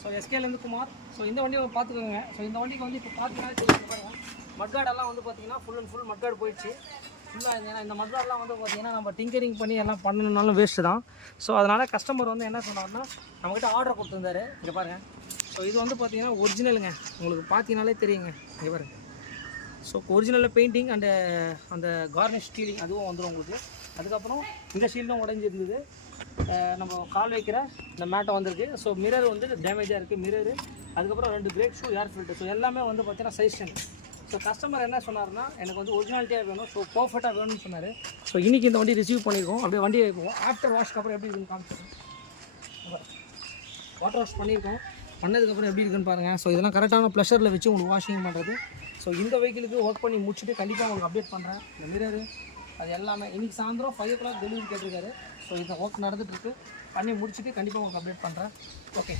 So எஸ்கேலேருந்து Kumar. So இந்த வண்டியை பார்த்துக்கோங்க. ஸோ இந்த வண்டிக்கு வந்து இப்போ பார்த்தீங்கன்னா பாருங்கள், மட்கார்டெல்லாம் வந்து பார்த்தீங்கன்னா ஃபுல் அண்ட் ஃபுல் மட்கார்டு போயிடுச்சு ஃபுல்லாக. ஏன்னா இந்த மட்கார்டெலாம் வந்து பார்த்தீங்கன்னா நம்ம டிங்கரிங் பண்ணி எல்லாம் பண்ணணுன்னாலும் வேஸ்ட்டு தான். ஸோ அதனால் கஸ்டமர் வந்து என்ன சொன்னார்னா நம்மகிட்ட ஆர்டர் கொடுத்துருந்தாரு. இங்கே பாருங்கள். ஸோ இது வந்து பார்த்தீங்கன்னா ஒரிஜினலுங்க, உங்களுக்கு பார்த்தீங்கனாலே தெரியுங்க. இங்கே பாருங்கள். ஸோ ஒரிஜினலில் பெயிண்டிங் அண்டு அந்த கார்னிஷ் ஸ்டீலிங் அதுவும் வந்துடும் உங்களுக்கு. அதுக்கப்புறம் இந்த ஷீல்டும் உடஞ்சிருந்தது. நம்ம கால் வைக்கிற இந்த மேட்டை வந்திருக்கு. ஸோ மிரர் வந்து டேமேஜாக இருக்குது மிரரு. அதுக்கப்புறம் 2 brake shoe, air filter. So எல்லாமே வந்து பார்த்தீங்கன்னா சஜஷன். ஸோ கஸ்டமர் என்ன சொன்னார்னா எனக்கு வந்து ஒரிஜினாலிட்டியாக வேணும், ஸோ பர்ஃபெக்டாக வேணும்னு சொன்னார். ஸோ இன்றைக்கி இந்த வண்டி ரிசீவ் பண்ணியிருக்கோம். அப்படியே வண்டியை போவோம். ஆஃப்டர் வாஷ்க்கு அப்புறம் எப்படி இருக்குன்னு காமிச்சிருக்கோம். வாட்டர் வாஷ் பண்ணியிருக்கோம். பண்ணதுக்கப்புறம் எப்படி இருக்குன்னு பாருங்கள். ஸோ இதெல்லாம் கரெக்டான ப்ளஷரில் வச்சு உங்களுக்கு வாஷிங் பண்ணுறது. ஸோ இந்த வெஹிக்கிளுக்கு ஒர்க் பண்ணி முடிச்சுட்டு கண்டிப்பாக உங்களுக்கு அப்டேட் பண்ணுறேன். இந்த மிரரு அது எல்லாமே இன்றைக்கி சாயந்தரம் 5 o'clock டெலிவரி கேட்டிருக்காரு. ஸோ இந்த ஒர்க் நடந்துகிட்ருக்கு. பண்ணி முடிச்சுட்டு கண்டிப்பாக உங்களுக்கு அப்டேட் பண்ணுறேன். ஓகே.